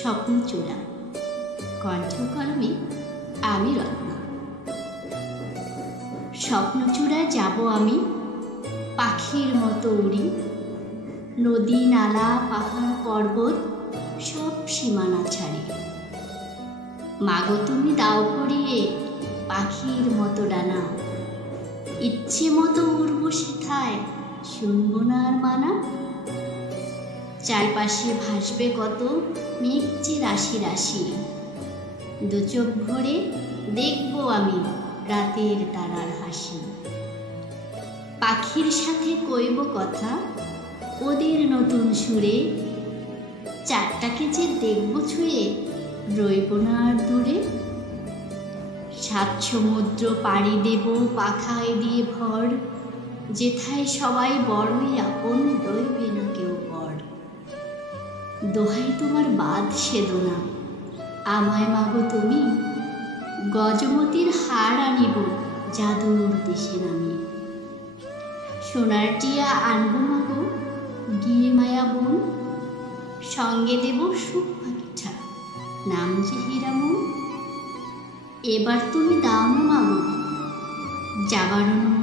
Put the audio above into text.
স্বপ্নচূড়া, কণ্ঠ কলমে আমি রত্না। স্বপ্নচূড়ায় যাব আমি, পাখির মতো উড়ি। নদী নালা পাহাড় পর্বত সব সীমানা ছাড়ি। মাগো তুমি দাও করিয়ে পাখির মতো ডানা, ইচ্ছে মতো উড়বো সেথায়, শুনবো না আর মানা। চারপাশে ভাসবে কত মেঘ যে রাশি রাশি, দু চোখ ভরে দেখবো আমি রাতের তারার হাসি। পাখির সাথে কইব কথা ওদের নতুন সুরে, চারটাকে যে দেখবো ছুঁয়ে রইব না আর দূরে। সাত সমুদ্র পাড়ি দেব পাখায় দিয়ে ভর, যেথায় সবাই বড়ই আপন, রইবে না কেউ পর। দোহাই তোমার বাঁধ সেদো না, আমায় মাগো তুমি, গজমতির হার আনিব জাদুর দেশে নামি। সোনার টিয়া আনবো মাগো গিয়ে মায়া বন, সঙ্গে দেব সুখ পাখিটা নাম যে হীরামন। এবার তুমি দাও না মাগো যাবার অনুমতি।